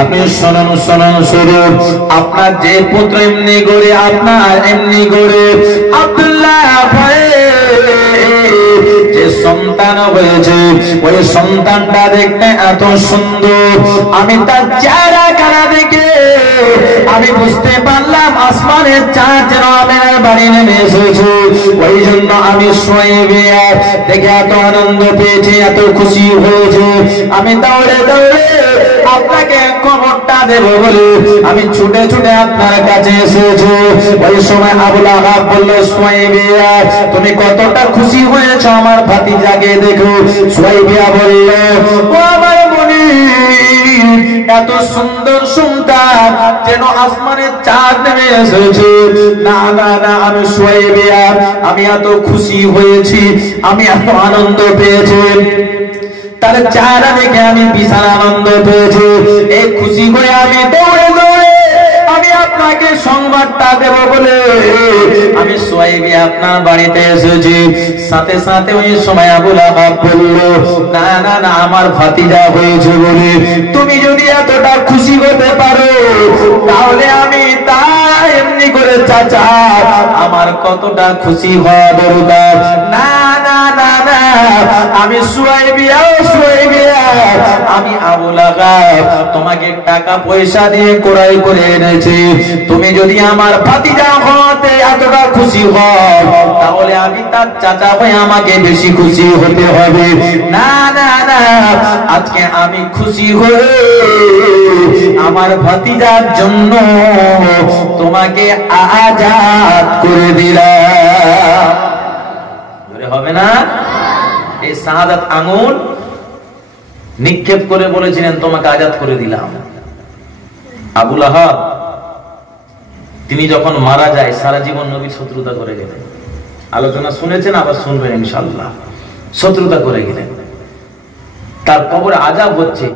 আপনি শুনুন শুনুন শুনুন, আপনার যে পুত্র এমনি করে আপনার এমনি করে আব্দুল্লাহ যে সন্তান হয়েছে, ওই সন্তানটা দেখতে এত সুন্দর, আমি তার চেহারা খানা দেখে আমি বুঝতে পারলাম আসমানের চাঁদ যেন আমার বাড়ি নেমে এসেছে। ওই জন্য আমি শুয়ে দেখে এত আনন্দ পেয়েছি, এত খুশি হয়েছে, আমি দৌড়ে দৌড়ে আপনাকে খবরটা দেব বলে আমি ছুটে ছুটে আপনার কাছে এসেছি। ওই সময় আবুল আহাব বলল, সুয়াইবিয়া তুমি কতটা খুশি হয়েছো আমার ভাতিজাকে দেখো। সুয়াইবিয়া বলল, ও আমার মনি, এত সুন্দর সন্তান যেন আসমানের চাঁদ নেমে এসেছে। না না না, আমি সুয়াইবিয়া আমি এত খুশি হয়েছি, আমি এত আনন্দ পেয়েছি, তার চেহারা দেখে আমি বিশাল আনন্দ পেয়েছি। এই খুশি হয়ে আমি দৌড়ে দৌড়ে আমি আপনাকে সংবাদটা দেব বলে আমি সুয়াইবি আপনার বাড়িতে এসেছি। সাথে সাথে ওই সময় আবুল আহাব বলল, না না না, আমার ভাতিজা হয়েছে বলে তুমি যদি এতটা খুশি হতে পারো তাহলে আমি তাই এমনি করে চাচা আমার কতটা খুশি হওয়া দরকার। না না না না, আমি সুয়াইবিয়া আমি আবুল আহাব তোমাকে টাকা পয়সা দিয়ে ক্রয় করে এনেছি, তুমি যদি আমার ভাতিজা হতে এতটা খুশি হও তাহলে আমি তার চাচা হয়ে আমাকে বেশি খুশি হতে হবে। না না না, আজকে আমি খুশি হয়ে আমার ভাতিজার জন্য তোমাকে আজাদ করে দিলাম। হবে না? এই শাহাদাত আঙ্গুল নিক্ষেপ করে বলেছিলেন, তোমাকে আজাদ করে দিলাম। আবুল আহাব তিনি যখন মারা যায় সারা জীবন নবীর শত্রুতা করে গেলেন। আলোচনা শুনেছেন, আবার শুনবেন ইনশাআল্লাহ। শত্রুতা করে গেলেন, তার কবরে আযাব হচ্ছে।